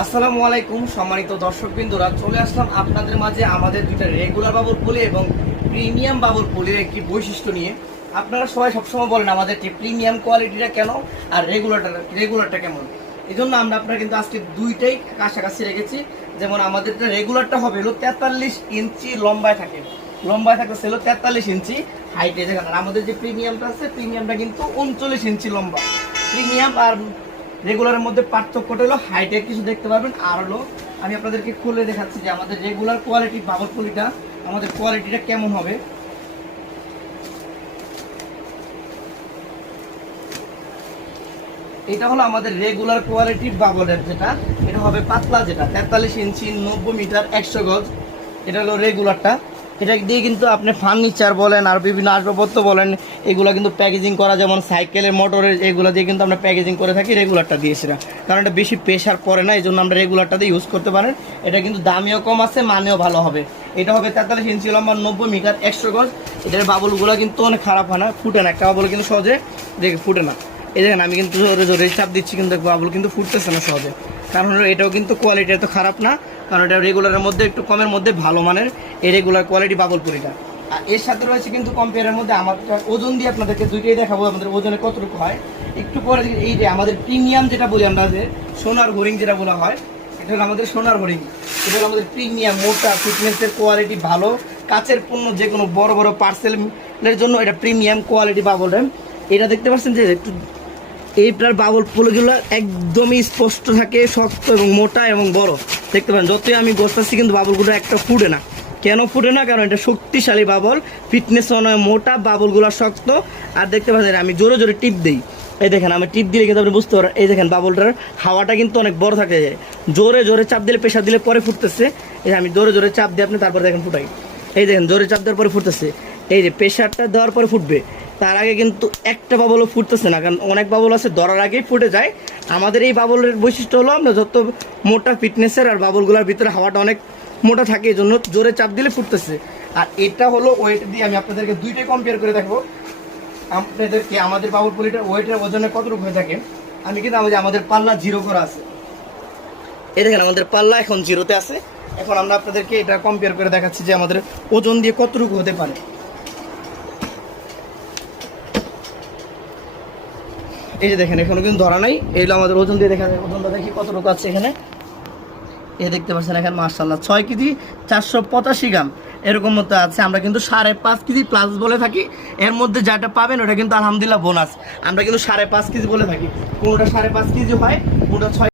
আসসালামু আলাইকুম সম্মানিত দর্শকবৃন্দরা, চলে আসলাম আপনাদের মাঝে আমাদের দুইটা রেগুলার বাবুল পলি এবং প্রিমিয়াম বাবুল পলির একটি বৈশিষ্ট্য নিয়ে। আপনারা সবাই সবসময় বলেন আমাদেরকে প্রিমিয়াম কোয়ালিটিটা কেন আর রেগুলারটা কেমন। এই জন্য আমরা আপনারা কিন্তু আজকে দুইটাই কাছাকাছি রেখেছি। যেমন আমাদের রেগুলারটা হবে হলো 43 ইঞ্চি লম্বায় থাকে, হলো 43 ইঞ্চি হাইটে। দেখেন আর আমাদের যে প্রিমিয়ামটা আছে, প্রিমিয়ামটা কিন্তু 39 ইঞ্চি লম্বা। প্রিমিয়াম আর রেগুলারের মধ্যে পার্থক্যটা হলো হাইটে কিছু দেখতে পারবেন। আর হলো আমি আপনাদেরকে খুলে দেখাচ্ছি যে আমাদের রেগুলার কোয়ালিটি বাবল পলিটা আমাদের কোয়ালিটিটা কেমন হবে। এটা হলো আমাদের রেগুলার কোয়ালিটির বাবলের, যেটা এটা হবে পাতলা, যেটা 43 ইঞ্চি 90 মিটার 100 গজ। এটা হলো রেগুলারটা। এটা দিয়ে কিন্তু আপনি ফার্নিচার বলেন আর বিভিন্ন আসবাবপত্র বলেন, এগুলো কিন্তু প্যাকেজিং করা, যেমন সাইকেলের মোটরের এগুলো দিয়ে কিন্তু আমরা প্যাকেজিং করে থাকি রেগুলারটা দিয়ে। সেটা কারণ এটা বেশি প্রেশার পড়ে না, এই জন্য আমরা রেগুলারটা দিয়ে ইউজ করতে পারেন। এটা কিন্তু দামিও কম আছে, মানেও ভালো হবে। এটা হবে 43 ইঞ্চি লম্বা 90 মিটার 100 গজ। এটার বাবলগুলো কিন্তু অনেক খারাপ হয় না, ফুটে না। একটা বাবল কিন্তু সহজে দেখে ফুটে না। এই দেখেন আমি কিন্তু জোরে জোরে চাপ দিচ্ছি, কিন্তু বাবল কিন্তু ফুটতেছে না সহজে। কারণ এটাও কিন্তু কোয়ালিটি এত খারাপ না, কারণ এটা রেগুলারের মধ্যে একটু কমের মধ্যে ভালো মানের এই রেগুলার কোয়ালিটি বাবল পলিটা। আর এর সাথে রয়েছে কিন্তু কম্পেয়ারের মধ্যে আমার ওজন দিয়ে আপনাদেরকে দুইটাই দেখাবো আমাদের ওজনে কতটুকু হয় একটু পরে। এই যে আমাদের প্রিমিয়াম যেটা বলি আমরা, যে সোনার হরিং যেটা বলা হয়, এটা হলো আমাদের সোনার হরিং। এটা হলো আমাদের প্রিমিয়াম, মোটা, ফিটনেসের কোয়ালিটি ভালো, কাচের পণ্য, যে কোনো বড় বড় পার্সেলের জন্য এটা প্রিমিয়াম কোয়ালিটি বাবল র্যাম। এটা দেখতে পাচ্ছেন যে একটু এইটার বাবল পলিগুলো একদমই স্পষ্ট থাকে, শক্ত এবং মোটা এবং বড়। দেখতে পারেন যতই আমি বসতেছি কিন্তু বাবলগুলো একটা ফুটে না। কেন ফুটে না? কারণ এটা শক্তিশালী বাবল, ফিটনেস নয়, মোটা, বাবলগুলো শক্ত। আর দেখতে পাচ্ছেন আমি জোরে জোরে টিপ দিই, এই দেখেন আমি টিপ দিলে কিন্তু আপনি বুঝতে পারেন। এই দেখেন বাবলটার হাওয়াটা কিন্তু অনেক বড় থাকে, জোরে জোরে চাপ দিলে, প্রেশার দিলে পরে ফুটতেছে। এই আমি জোরে জোরে চাপ দিই আপনি, তারপর দেখেন ফুটাই। এই দেখেন জোরে চাপ দেওয়ার পরে ফুটতেছে, এই যে প্রেশারটা দেওয়ার পরে ফুটবে। তার আগে কিন্তু একটা বাবলও ফুটতেছে না, কারণ অনেক বাবল আছে ধরার আগেই ফুটে যায়। আমাদের এই বাবলের বৈশিষ্ট্য হলো আমরা যত মোটা ফিটনেসের আর বাবলগুলোর ভিতরে হাওয়াটা অনেক মোটা থাকে, এই জন্য জোরে চাপ দিলে ফুটতেছে। আর এটা হলো ওয়েট দিয়ে আমি আপনাদেরকে দুইটাই কম্পেয়ার করে দেখবো আপনাদেরকে আমাদের বাবল পলিটার ওয়েটের ওজনে কতটুকু হয়ে থাকে। আমি কিন্তু আমাদের পাল্লা জিরো করা আছে, এই দেখেন আমাদের পাল্লা এখন জিরোতে আছে। এখন আমরা আপনাদেরকে এটা কম্পেয়ার করে দেখাচ্ছি যে আমাদের ওজন দিয়ে কতটুকু হতে পারে। এই যে দেখেন এখনো কিন্তু ধরা নাই, এইগুলো আমাদের ওজন দিয়ে দেখা যায়। ওজনটা দেখি কতটুকু আছে এখানে, এ দেখতে পাচ্ছেন এখানে মাশাআল্লাহ 6 কেজি 485 গ্রাম এরকম মতো আছে। আমরা কিন্তু 5.5 কেজি প্লাস বলে থাকি, এর মধ্যে যেটা পাবেন ওটা কিন্তু আলহামদুলিল্লাহ বোনাস। আমরা কিন্তু 5.5 কেজি বলে থাকি, কোনোটা 5.5 কেজি হয়, কোনোটা 6